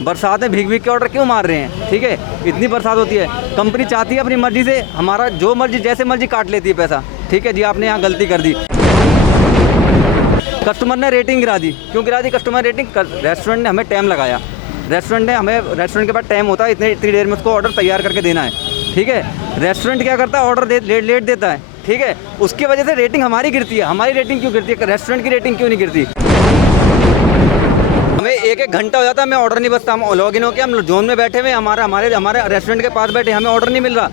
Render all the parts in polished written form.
बरसात में भीग भीग के ऑर्डर क्यों मार रहे हैं? ठीक है, इतनी बरसात होती है, कंपनी चाहती है अपनी मर्जी से हमारा जो मर्जी जैसे मर्जी काट लेती है पैसा। ठीक है जी, आपने यहाँ गलती कर दी। कस्टमर ने रेटिंग गिरा दी। क्यों गिरा दी कस्टमर रेटिंग? रेस्टोरेंट ने हमें टाइम लगाया। रेस्टोरेंट के पास टाइम होता है, इतनी देर में उसको ऑर्डर तैयार करके देना है। ठीक है, रेस्टोरेंट क्या करता है, ऑर्डर लेट देता है। ठीक है, उसकी वजह से रेटिंग हमारी गिरती है। हमारी रेटिंग क्यों गिरती है? रेस्टोरेंट की रेटिंग क्यों नहीं गिरती? हमें एक घंटा हो जाता है, हमें ऑर्डर नहीं बचता। हम लॉग इन होकर हम जोन में बैठे हुए, हमारे रेस्टोरेंट के पास बैठे, हमें ऑर्डर नहीं मिल रहा।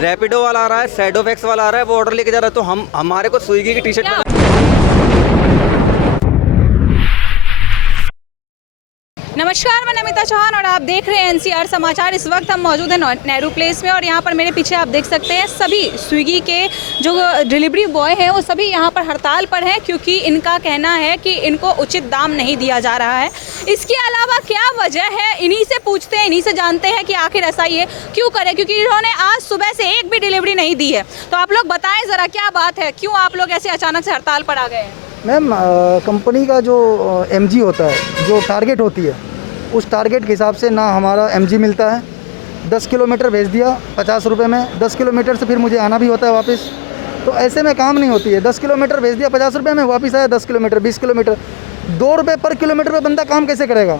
रैपिडो वाला आ रहा है, सैडोफैक्स वाला आ रहा है, वो ऑर्डर लेके जा रहा है, तो हमारे को स्विगी की टी शर्ट। नमस्कार, मैं नमिता चौहान और आप देख रहे हैं एनसीआर समाचार। इस वक्त हम मौजूद हैं नेहरू प्लेस में और यहाँ पर मेरे पीछे आप देख सकते हैं सभी स्विगी के जो डिलीवरी बॉय हैं वो सभी यहाँ पर हड़ताल पर हैं, क्योंकि इनका कहना है कि इनको उचित दाम नहीं दिया जा रहा है। इसके अलावा क्या वजह है, इन्हीं से पूछते हैं, इन्हीं से जानते हैं कि आखिर ऐसा ये क्यों करें, क्योंकि इन्होंने आज सुबह से एक भी डिलीवरी नहीं दी है। तो आप लोग बताएं ज़रा क्या बात है, क्यों आप लोग ऐसे अचानक से हड़ताल पर आ गए हैं? मैम, कंपनी का जो एमजी होता है, जो टारगेट होती है, उस टारगेट के हिसाब से ना हमारा एमजी मिलता है। 10 किलोमीटर भेज दिया 50 रुपये में, 10 किलोमीटर से फिर मुझे आना भी होता है वापस, तो ऐसे में काम नहीं होती है। 10 किलोमीटर भेज दिया 50 रुपये में, वापस आया 10 किलोमीटर 20 किलोमीटर, 2 रुपये पर किलोमीटर पे बंदा काम कैसे करेगा?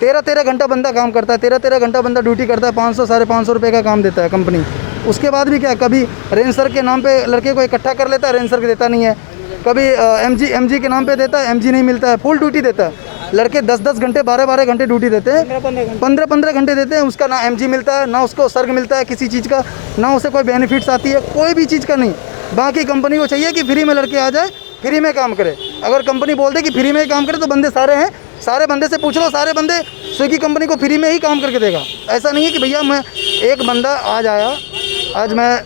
13 घंटा बंदा काम करता है, 13 घंटा बंदा ड्यूटी करता है, 500 साढ़े 500 रुपये का काम देता है कंपनी। उसके बाद भी क्या, कभी रेंसर के नाम पे लड़के को इकट्ठा कर लेता है, रेंसर के देता नहीं है। कभी एमजी के नाम पे देता है, एमजी नहीं मिलता है। फुल ड्यूटी देता है, लड़के 10 घंटे 12 घंटे ड्यूटी देते हैं, 15 घंटे देते हैं, उसका ना एमजी मिलता है, ना उसको सर्ग मिलता है किसी चीज़ का, ना उसे कोई बेनिफिट्स आती है, कोई भी चीज़ का नहीं। बाकी कंपनी को चाहिए कि फ्री में लड़के आ जाए, फ्री में काम करे। अगर कंपनी बोल दे कि फ्री में ही काम करे तो बंदे सारे हैं, सारे बंदे से पूछ लो, सारे बंदे स्विगी कंपनी को फ्री में ही काम करके देगा। ऐसा नहीं है कि भैया मैं एक बंदा आज आया, आज मैं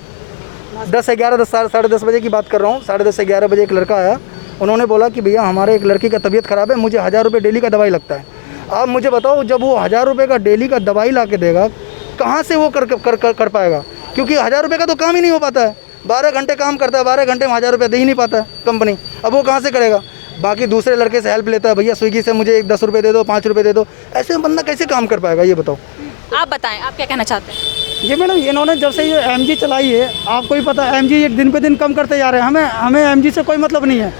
10 साढ़े 10 बजे की बात कर रहा हूँ, 10:30 से 11 बजे एक लड़का आया। उन्होंने बोला कि भैया हमारे एक लड़की का तबीयत ख़राब है, मुझे 1000 रुपये डेली का दवाई लगता है। आप मुझे बताओ, जब वो 1000 रुपये का डेली का दवाई ला के देगा, कहाँ से वो कर पाएगा? क्योंकि 1000 रुपये का तो काम ही नहीं हो पाता है। 12 घंटे काम करता है, 12 घंटे में 1000 रुपये दे ही नहीं पाता है कंपनी। अब वो कहाँ से करेगा? बाकी दूसरे लड़के से हेल्प लेता है, भैया स्विगी से मुझे 10 रुपये दे दो, 5 रुपये दे दो। ऐसे में बंदा कैसे काम कर पाएगा, ये बताओ। आप बताएं, आप क्या कहना चाहते हैं? जी मैडम, इन्होंने जब से ये एमजी चलाई है, आपको ही पता है एमजी दिन पे दिन कम करते जा रहे हैं। हमें एमजी से कोई मतलब नहीं है।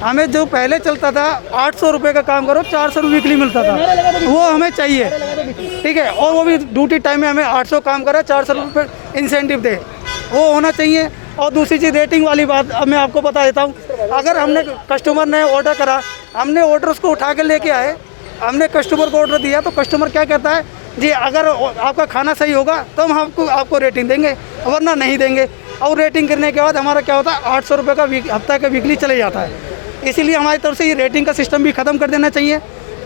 हमें जो पहले चलता था 800 रुपये का काम करो 400 रुपये वीकली मिलता था, वो हमें चाहिए। ठीक है, और वो भी ड्यूटी टाइम में हमें 800 काम करा 400 रुपये इंसेंटिव दे, वो होना चाहिए। और दूसरी चीज़ रेटिंग वाली बात, अब मैं आपको बता देता हूँ। अगर हमने कस्टमर ने ऑर्डर करा, हमने ऑर्डर उसको उठा के लेके आए, हमने कस्टमर को ऑर्डर दिया, तो कस्टमर क्या कहता है, जी अगर आपका खाना सही होगा तो हम आपको रेटिंग देंगे, वरना नहीं देंगे। और रेटिंग करने के बाद हमारा क्या होता है, 800 रुपये का हफ्ता का वीकली चले जाता है। इसीलिए हमारी तरफ से ये रेटिंग का सिस्टम भी ख़त्म कर देना चाहिए।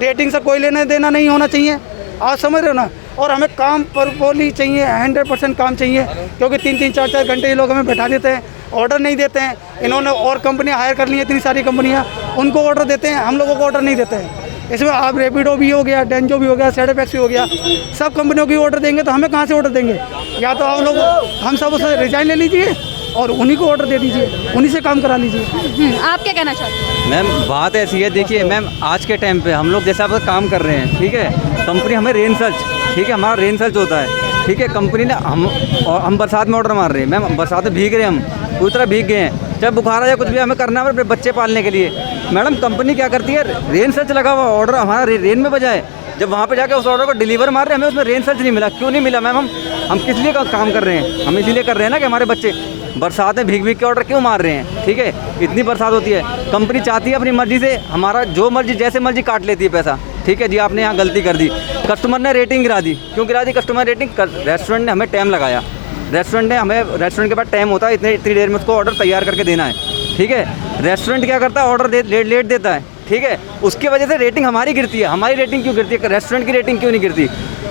रेटिंग से कोई लेना देना नहीं होना चाहिए, आप समझ रहे हो ना। और हमें काम पर बोली चाहिए, 100% काम चाहिए, क्योंकि 3-3 4-4 घंटे ये लोग हमें बैठा देते हैं, ऑर्डर नहीं देते हैं। इन्होंने और कंपनियाँ हायर कर ली हैं, इतनी सारी कंपनियाँ, उनको ऑर्डर देते हैं, हम लोगों को ऑर्डर नहीं देते हैं। इसमें आप रैपिडो भी हो गया, डेंजो भी हो गया, सैडोफैक्स भी हो गया, सब कंपनियों की ऑर्डर देंगे तो हमें कहाँ से ऑर्डर देंगे? या तो हम सब उससे रिजाइन ले लीजिए और उन्हीं को ऑर्डर दे दीजिए, उन्हीं से काम करा लीजिए। आप क्या कहना चाहते हैं? मैम, बात ऐसी है, देखिए मैम, आज के टाइम पे हम लोग जैसे आप काम कर रहे हैं, ठीक है, कंपनी हमें रेन सर्च, ठीक है, हमारा रेन सर्च होता है, ठीक है, कंपनी ने हम बरसात में ऑर्डर मार रहे हैं। मैम, बरसात में भीग रहे हैं, हम पूरी तरह भीग गए हैं, चाहे बुखार या कुछ भी हमें करना है अपने बच्चे पालने के लिए। मैडम, कंपनी क्या करती है, रेन सर्च लगा हुआ ऑर्डर हमारा रेन में बजाए, जब वहाँ पे जाके उस ऑर्डर को डिलीवर मार रहे हैं, हमें उसमें रेन सर्च नहीं मिला। क्यों नहीं मिला मैम? हम किस लिए काम कर रहे हैं? हम इसीलिए कर रहे हैं ना कि हमारे बच्चे बरसात में भीग भीग के ऑर्डर क्यों मार रहे हैं? ठीक है, इतनी बरसात होती है, कंपनी चाहती है अपनी मर्जी से हमारा जो मर्जी जैसे मर्जी काट लेती है पैसा। ठीक है जी, आपने यहाँ गलती कर दी। कस्टमर ने रेटिंग गिरा दी। क्यों गिरा दी कस्टमर रेटिंग? रेस्टोरेंट ने हमें टाइम लगाया। रेस्टोरेंट के पास टाइम होता है, इतनी देर में उसको ऑर्डर तैयार करके देना है। ठीक है, रेस्टोरेंट क्या करता है, ऑर्डर लेट देता है। ठीक है, उसकी वजह से रेटिंग हमारी गिरती है। हमारी रेटिंग क्यों गिरती है? रेस्टोरेंट की रेटिंग क्यों नहीं गिरती?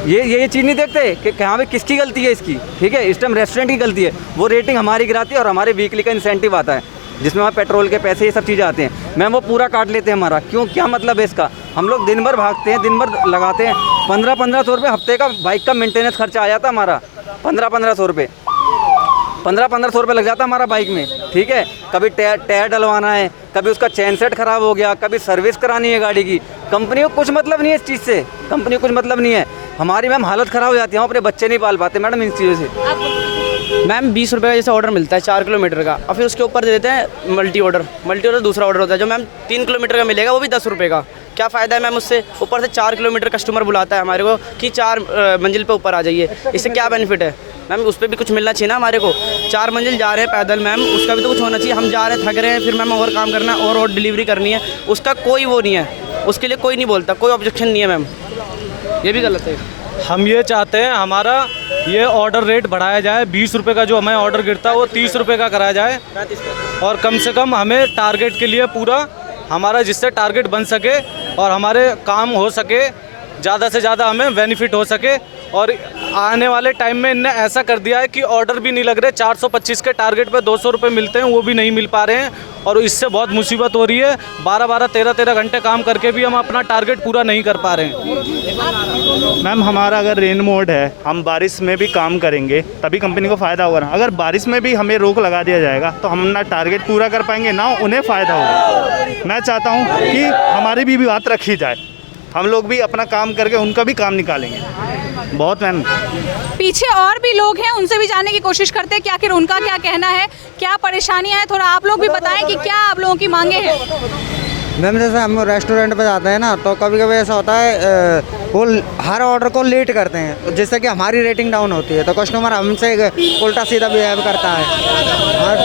ये चीज़ नहीं देखते कि कहाँ पे किसकी गलती है इसकी। ठीक है, इस टाइम रेस्टोरेंट की गलती है, वो रेटिंग हमारी गिराती है और हमारे वीकली का इंसेंटिव आता है, जिसमें हमारे पेट्रोल के पैसे ये सब चीज़ें आते हैं। मैम, वो पूरा काट लेते हैं हमारा। क्यों, क्या मतलब है इसका? हम लोग दिन भर भागते हैं, दिन भर लगाते हैं, 1500 रुपये हफ्ते का बाइक का मेंटेनेंस खर्चा आ जाता है हमारा, 1500 रुपये। 1500 रुपये लग जाता है हमारा बाइक में। ठीक है, कभी टायर डलवाना है, कभी उसका चेन सेट ख़राब हो गया, कभी सर्विस करानी है गाड़ी की। कंपनी को कुछ मतलब नहीं है इस चीज़ से, कंपनी को कुछ मतलब नहीं है। हमारी मैम हालत ख़राब हो जाती है, हम अपने बच्चे नहीं पाल पाते मैडम इन चीज़ों से। मैम 20 रुपये का जैसे ऑर्डर मिलता है 4 किलोमीटर का, और फिर उसके ऊपर दे देते हैं मल्टी ऑर्डर दूसरा ऑर्डर होता है जो मैम 3 किलोमीटर का मिलेगा, वो भी 10 रुपये का। क्या फ़ायदा है मैम उससे? ऊपर से 4 किलोमीटर कस्टमर बुलाता है हमारे को कि 4 मंजिल पे ऊपर आ जाइए, इससे क्या बेनिफिट है मैम? उस पर भी कुछ मिलना चाहिए ना हमारे को। 4 मंजिल जा रहे हैं पैदल मैम, उसका भी तो कुछ होना चाहिए। हम जा रहे हैं, थक रहे हैं, फिर मैम और काम करना है और डिलीवरी करनी है, उसका कोई वो नहीं है, उसके लिए कोई नहीं बोलता, कोई ऑब्जेक्शन नहीं है मैम, ये भी गलत है। हम ये चाहते हैं हमारा ये ऑर्डर रेट बढ़ाया जाए, 20 रुपये का जो हमें ऑर्डर गिरता है वो 30 रुपये का कराया जाए, और कम से कम हमें टारगेट के लिए पूरा हमारा जिससे टारगेट बन सके और हमारे काम हो सके, ज़्यादा से ज़्यादा हमें बेनिफिट हो सके। और आने वाले टाइम में इनने ऐसा कर दिया है कि ऑर्डर भी नहीं लग रहे, 425 के टारगेट पे 200 रुपये मिलते हैं, वो भी नहीं मिल पा रहे हैं, और इससे बहुत मुसीबत हो रही है। 12-12, 13-13 घंटे काम करके भी हम अपना टारगेट पूरा नहीं कर पा रहे हैं। मैम हमारा अगर रेन मोड है, हम बारिश में भी काम करेंगे तभी कंपनी को फ़ायदा होगा ना। अगर बारिश में भी हमें रोक लगा दिया जाएगा तो हम ना टारगेट पूरा कर पाएंगे ना उन्हें फ़ायदा होगा। मैं चाहता हूँ कि हमारी भी बात रखी जाए, हम लोग भी अपना काम करके उनका भी काम निकालेंगे। बहुत मैम पीछे और भी लोग हैं, उनसे भी जानने की कोशिश करते हैं कि आखिर उनका क्या कहना है, क्या परेशानियां हैं। थोड़ा आप लोग भी बताएं कि क्या आप लोगों की मांगे हैं। मैम जैसे हम रेस्टोरेंट पे जाते हैं ना, तो कभी कभी ऐसा होता है वो हर ऑर्डर को लेट करते हैं, जिससे कि हमारी रेटिंग डाउन होती है, तो कस्टमर हमसे उल्टा सीधा बिहेव करता है और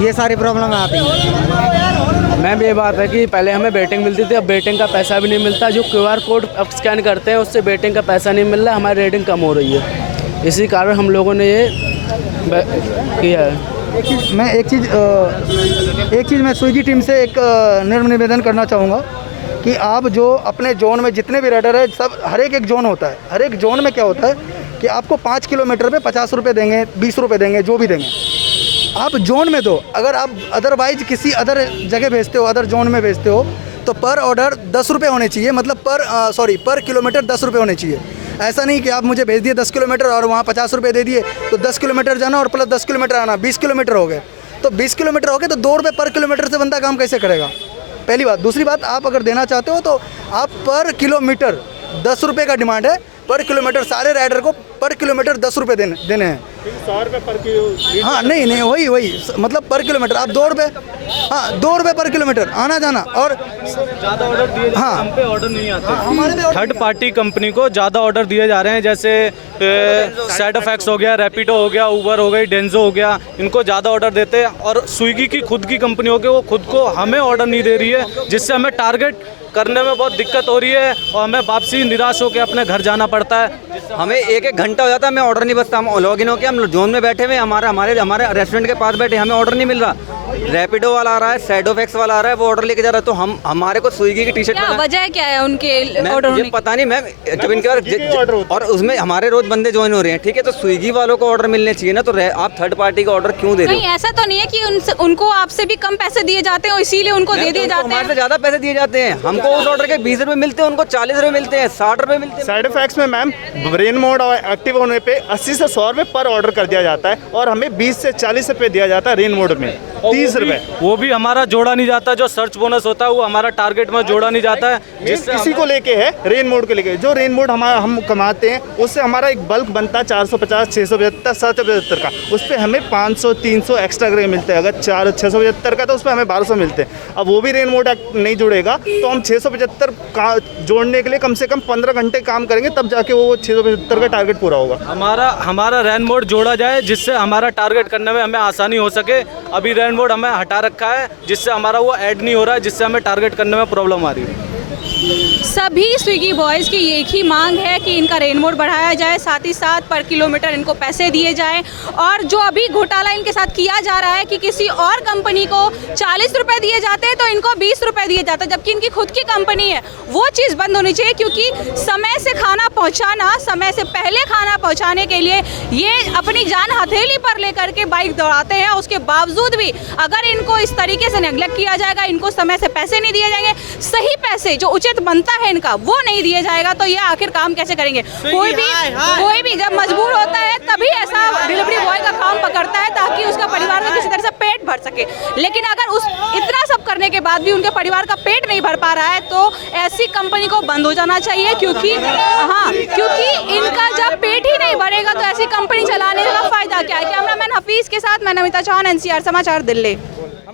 ये सारी प्रॉब्लम आती हैं। मैम ये बात है कि पहले हमें बेटिंग मिलती थी, अब बेटिंग का पैसा भी नहीं मिलता। जो QR कोड अब स्कैन करते हैं उससे बेटिंग का पैसा नहीं मिल रहा, हमारी रेटिंग कम हो रही है, इसी कारण हम लोगों ने ये किया है। मैं एक चीज़ मैं स्विगी टीम से एक निवेदन करना चाहूँगा कि आप जो अपने जोन में जितने भी राइडर है, सब हर एक जोन होता है। हर एक जोन में क्या होता है कि आपको 5 किलोमीटर पे 50 रुपये देंगे, 20 रुपये देंगे, जो भी देंगे आप जोन में दो। अगर आप अदरवाइज किसी अदर जगह भेजते हो, अदर जोन में भेजते हो, तो पर ऑर्डर 10 रुपये होने चाहिए, मतलब पर किलोमीटर 10 रुपये होने चाहिए। ऐसा नहीं कि आप मुझे भेज दिए 10 किलोमीटर और वहाँ 50 रुपये दे दिए, तो 10 किलोमीटर जाना और प्लस 10 किलोमीटर आना, 20 किलोमीटर हो गए। तो 20 किलोमीटर हो गए तो 2 रुपये पर किलोमीटर से बंदा काम कैसे करेगा? पहली बात। दूसरी बात, आप अगर देना चाहते हो तो आप पर किलोमीटर 10 रुपये का डिमांड है, पर किलोमीटर सारे राइडर को पर किलोमीटर 10 रुपये देने हैं। 100 रुपये पर किलो। हाँ नहीं वही मतलब पर किलोमीटर आप 2 रुपये, हाँ 2 रुपये पर किलोमीटर आना जाना। और ज़्यादा ऑर्डर दिए हाँ, हम पे ऑर्डर नहीं आते। थर्ड पार्टी कंपनी को ज़्यादा ऑर्डर दिए जा रहे हैं, जैसे सैडोफैक्स हो गया, रैपिडो हो गया, उबर हो गई, डेंजो हो गया, इनको ज़्यादा ऑर्डर देते हैं। और स्विगी की खुद की कंपनी हो गई, वो खुद को हमें ऑर्डर नहीं दे रही है, जिससे हमें टारगेट करने में बहुत दिक्कत हो रही है और हमें वापसी निराश होकर अपने घर जाना पड़ता है। हमें 1-1 घंटा हो जाता है, हमें ऑर्डर नहीं बचता। हम लॉग इन होकर हम जोन में बैठे हुए, हमारे रेस्टोरेंट के पास बैठे, हमें ऑर्डर नहीं मिल रहा। रैपिडो वाला आ रहा है, सैडोफैक्स वाला आ रहा है, वो ऑर्डर लेके जा रहा है, तो हमारे को स्विगी की टी-शर्ट क्या वजह क्या है उनके ऑर्डर होने की? पता नहीं मैम, जब इनके और उसमें हमारे रोज बंदे ज्वाइन हो रहे हैं, ठीक है, तो स्विगी वालों को ऑर्डर मिलने चाहिए ना, तो आप थर्ड पार्टी का ऑर्डर क्यों दे रहे हो? नहीं, ऐसा तो नहीं है कि उनको आपसे भी कम पैसे दिए जाते हैं इसीलिए उनको दे दिए जाते हैं। हमारे से ज़्यादा पैसे दिए जाते हैं, हमको उस ऑर्डर के 20 रुपये मिलते हैं, उनको 40 रुपये मिलते हैं, 60 रुपये मिलते हैं। साइड इफेक्ट्स में मैम ब्रेन मोड और एक्टिव होने पे 80 से 100 रुपये पर ऑर्डर कर दिया जाता है, और हमें 20 से 40 रुपये दिया जाता है रेन मोड में, 30 रुपये। वो भी हमारा जोड़ा नहीं जाता, जो सर्च बोनस होता है वो हमारा टारगेट में जोड़ा नहीं जाता है, जिससे किसी को लेके है रेन मोड को लेके, जो रेन मोड हम कमाते हैं उससे हमारा एक बल्क बनता है 450, 675, 775 का, उस पर हमें 500, 300 एक्स्ट्रा ग्रे मिलते हैं। अगर 675 का तो उस पर हमें 1200 मिलते हैं। अब वो भी रेन मोड नहीं जुड़ेगा तो हम 675 का जोड़ने के लिए कम से कम 15 घंटे काम करेंगे, तब जाके वो 675 का टारगेट पूरा होगा। हमारा रैन मोड जोड़ा जाए, जिससे हमारा टारगेट करने में हमें आसानी हो सके। अभी रैन मोड हमें हटा रखा है, जिससे हमारा वो ऐड नहीं हो रहा है, जिससे हमें टारगेट करने में प्रॉब्लम आ रही है। सभी स्विगी बॉयज़ की एक ही मांग है कि इनका रेन मोड बढ़ाया जाए, साथ ही साथ पर किलोमीटर इनको पैसे दिए जाएं। और जो अभी घोटाला इनके साथ किया जा रहा है कि किसी और कंपनी को 40 रुपये दिए जाते हैं तो इनको 20 रुपये दिए जाते हैं, जबकि इनकी खुद की कंपनी है, वो चीज़ बंद होनी चाहिए। क्योंकि समय से खाना पहुंचाना, समय से पहले खाना पहुंचाने के लिए ये अपनी जान हथेली पर लेकर के बाइक दौड़ाते हैं। उसके बावजूद भी अगर इनको इस तरीके से नेग्लेक्ट किया जाएगा, इनको समय से पैसे नहीं दिए जाएंगे, सही पैसे जो उचित बनता है इनका वो नहीं दिया जाएगा, तो ये आखिर काम कैसे करेंगे? कोई भी जब मजबूर होता है तभी ऐसा डिलीवरी बॉय का काम पकड़ता है, ताकि उसका परिवार का किसी तरह से पेट भर सके। लेकिन अगर इतना सब करने के बाद भी उनके परिवार का पेट नहीं भर पा रहा है, तो ऐसी कंपनी को बंद हो जाना चाहिए। क्योंकि कंपनी चलाने का फ़ायदा क्या है? कैमरामैन हफीज़ के साथ मैं नमिता चौहान, NCR समाचार, दिल्ली।